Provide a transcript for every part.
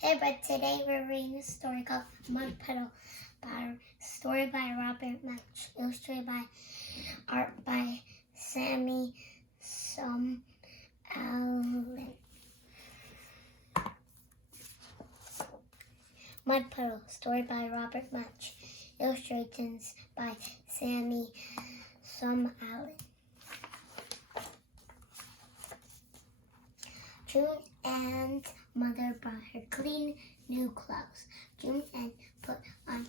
Hey, but today we're reading a story called Puddle, story by Robert Munsch, illustrated by art by Sami Suomalainen. Puddle, story by Robert Munsch, illustrations by Sami Suomalainen. Jule Ann's mother brought her clean new clothes. Jule Ann put on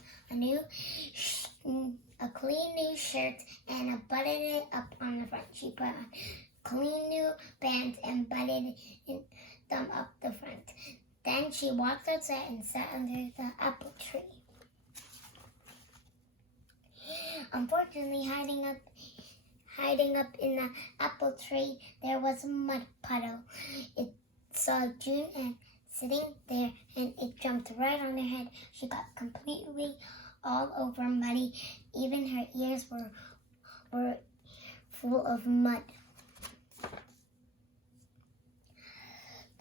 a clean new shirt and buttoned it up on the front. She put on clean new pants and buttoned them up the front. Then she walked outside and sat under the apple tree. Unfortunately, hiding up in the apple tree, there was a mud puddle. It saw Jule Ann sitting there, and it jumped right on her head. She got completely all over muddy. Even her ears were full of mud.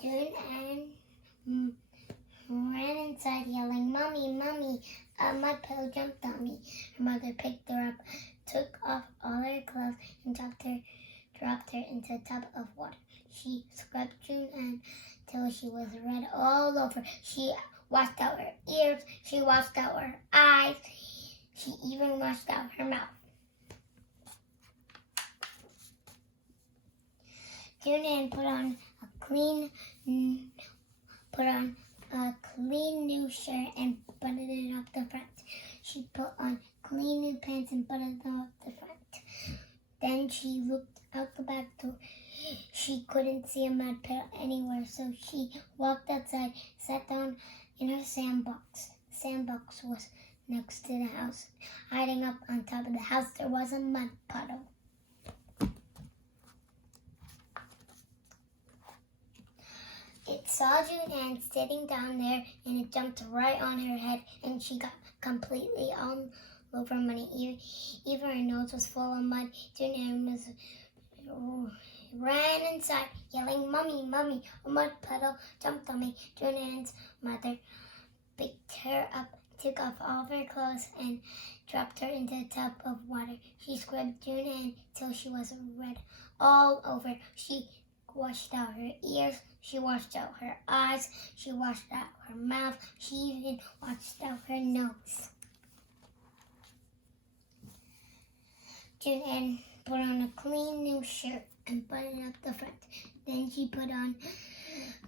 Jule Ann ran inside yelling, "Mommy, Mommy, a mud puddle jumped on me." Her mother picked her up, took off all her clothes, and dropped her into a tub of water. She scrubbed Jule Ann till she was red all over. She washed out her ears, she washed out her eyes, she even washed out her mouth. Jule Ann put on a clean new shirt and buttoned it up the front. She put on clean new pants and buttoned them up the front. Then she looked out the back door. She couldn't see a mud puddle anywhere, so she walked outside, sat down in her sandbox. The sandbox was next to the house. Hiding up on top of the house, there was a mud puddle. It saw Jule Ann sitting down there, and it jumped right on her head, and she got completely all over muddy. Even her nose was full of mud. Jule Ann ran inside, yelling, "Mommy, Mommy, a mud puddle jumped on me." Jule Ann's mother picked her up, took off all of her clothes, and dropped her into a tub of water. She scrubbed Jule Ann till she was red all over. She washed out her ears, she washed out her eyes, she washed out her mouth, she even washed out her nose. Jule Ann put on a clean new shirt and buttoned up the front. Then she put on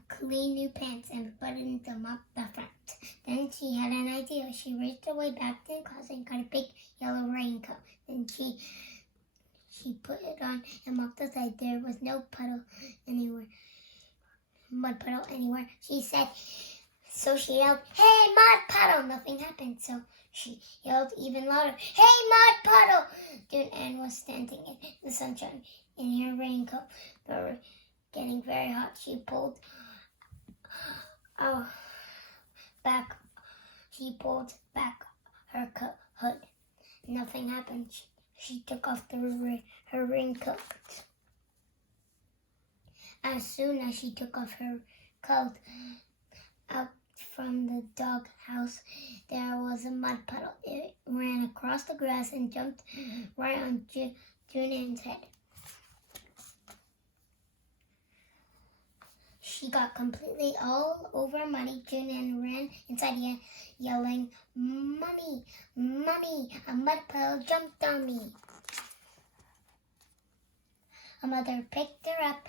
clean new pants and buttoned them up the front. Then she had an idea. She reached her way back to the closet and got a big yellow raincoat. Then she put it on and walked outside. There was no mud puddle anywhere. So she yelled, "Hey, mud puddle!" Nothing happened, so she yelled even louder, "Hey, mud puddle!" Jule Ann was standing in the sunshine in her raincoat. They were getting very hot. She pulled back her hood. Nothing happened. She took off her raincoat. As soon as she took off her coat, out from the dog house, there was a mud puddle. It ran across the grass and jumped right on Jule Ann's head. She got completely all over muddy. Jule Ann ran inside yelling, "Mommy, Mommy, a mud puddle jumped on me." Her mother picked her up,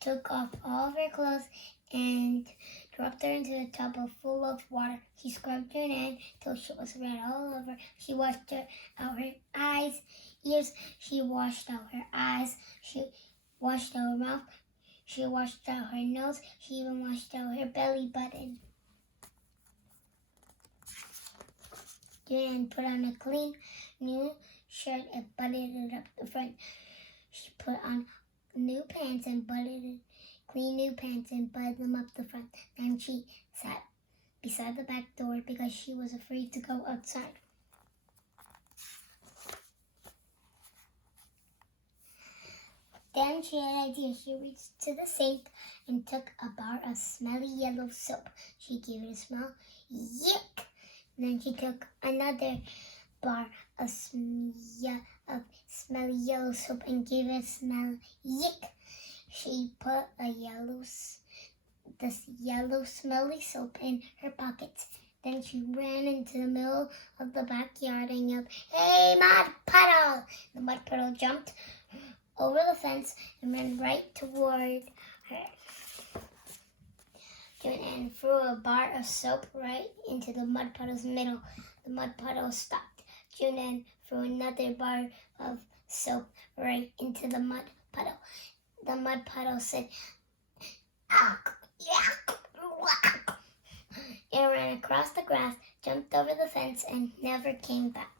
took off all of her clothes, and dropped her into a tub full of water. She scrubbed Jule Ann till she was red all over. She washed out her eyes, ears. She washed out her eyes. She washed out her mouth. She washed out her nose. She even washed out her belly button. Jule Ann put on a clean new shirt and buttoned it up the front. She put on new pants and clean new pants and buttoned them up the front. Then she sat beside the back door because she was afraid to go outside. Then she had an idea. She reached to the sink and took a bar of smelly yellow soap. She gave it a smell. Yick! Then she took another bar of smelly yellow soap and gave it a smell. Yick! She put this yellow smelly soap in her pockets. Then she ran into the middle of the backyard and yelled, "Hey, Mud Puddle!" The Mud Puddle jumped over the fence and ran right toward her. Jule Ann threw a bar of soap right into the Mud Puddle's middle. The Mud Puddle stopped. Jule Ann threw another bar of soap right into the Mud Puddle. The Mud Puddle said, "Yuck, yuck, yuck." It ran across the grass, jumped over the fence, and never came back.